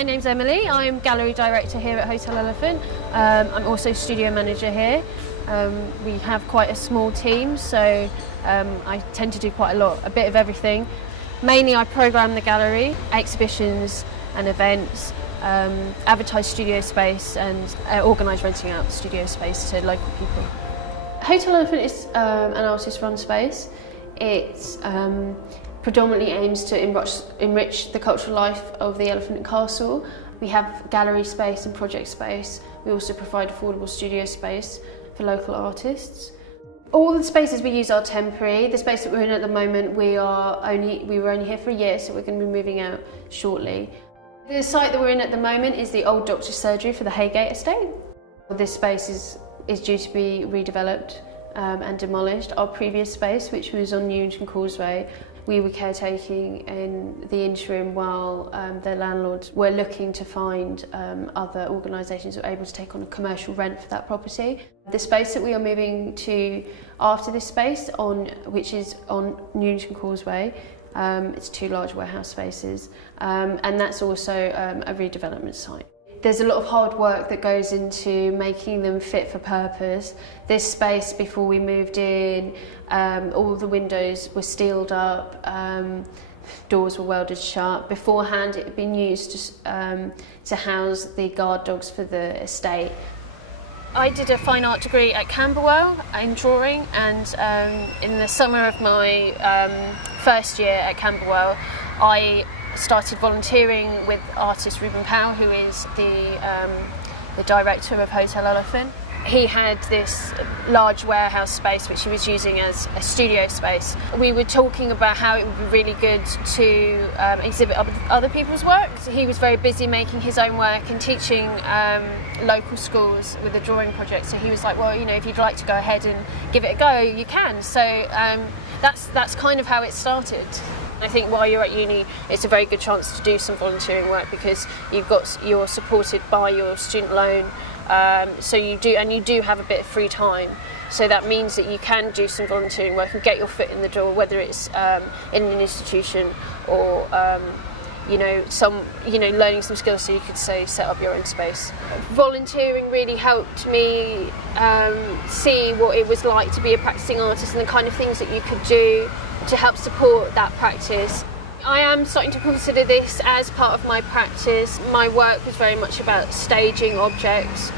My name's Emily. I'm gallery director here at Hotel Elephant. I'm also studio manager here. We have quite a small team, so I tend to do quite a bit of everything. Mainly I programme the gallery, exhibitions and events, advertise studio space and organise renting out studio space to local people. Hotel Elephant is an artist-run space. It predominantly aims to enrich the cultural life of the Elephant and Castle. We have gallery space and project space. We also provide affordable studio space for local artists. All the spaces we use are temporary. The space that we're in at the moment, we were only here for a year, so we're going to be moving out shortly. The site that we're in at the moment is the old doctor's surgery for the Heygate estate. This space is due to be redeveloped and demolished. Our previous space, which was on Newington Causeway, we were caretaking in the interim while the landlords were looking to find other organisations that were able to take on a commercial rent for that property. The space that we are moving to after this space, which is on Newington Causeway, it's 2 large warehouse spaces, and that's also a redevelopment site. There's a lot of hard work that goes into making them fit for purpose. This space, before we moved in, all the windows were sealed up, doors were welded shut. Beforehand, it had been used to house the guard dogs for the estate. I did a fine art degree at Camberwell in drawing, and in the summer of my first year at Camberwell, I started volunteering with artist Ruben Powell, who is the director of Hotel Elephant. He had this large warehouse space which he was using as a studio space. We were talking about how it would be really good to exhibit other people's work. So he was very busy making his own work and teaching local schools with a drawing project. So he was like, well, you know, if you'd like to go ahead and give it a go, you can. So that's kind of how it started. I think while you're at uni, it's a very good chance to do some volunteering work because you're supported by your student loan. So you do have a bit of free time. So that means that you can do some volunteering work and get your foot in the door, whether it's in an institution or learning some skills so you could set up your own space. Volunteering really helped me see what it was like to be a practicing artist and the kind of things that you could do to help support that practice. I am starting to consider this as part of my practice. My work was very much about staging objects,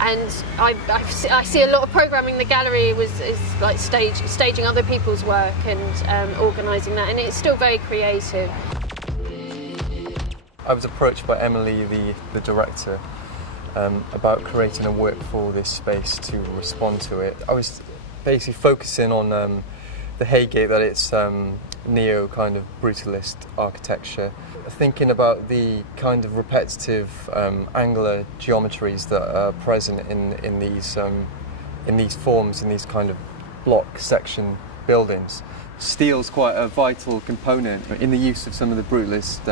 and I see a lot of programming in the gallery is like staging other people's work and organising that, and it's still very creative. I was approached by Emily, the director, about creating a work for this space to respond to it. I was basically focusing on the Heygate, that it's neo kind of brutalist architecture, thinking about the kind of repetitive angular geometries that are present in these forms, in these kind of block section buildings. Steel's quite a vital component in the use of some of the brutalist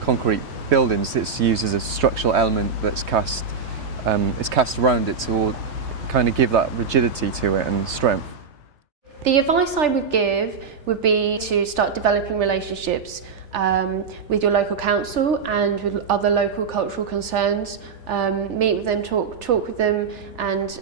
concrete buildings. It's used as a structural element that's cast around it to kind of give that rigidity to it and strength. The advice I would give would be to start developing relationships with your local council and with other local cultural concerns. Meet with them, talk with them, and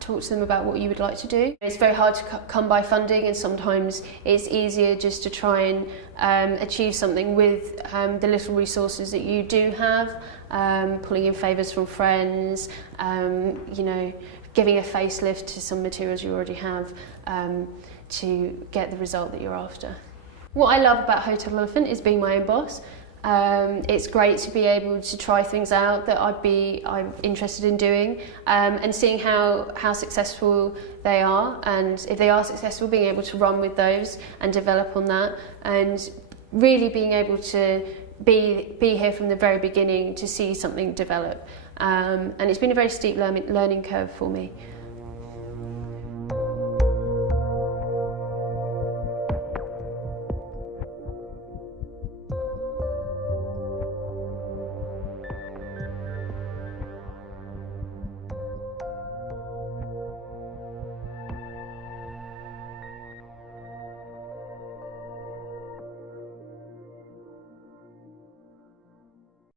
talk to them about what you would like to do. It's very hard to come by funding, and sometimes it's easier just to try and achieve something with the little resources that you do have, pulling in favours from friends, giving a facelift to some materials you already have to get the result that you're after. What I love about Hotel Elephant is being my own boss. It's great to be able to try things out that I'm interested in doing, and seeing how successful they are, and if they are successful, being able to run with those and develop on that, and really being able to be here from the very beginning to see something develop. And it's been a very steep learning curve for me.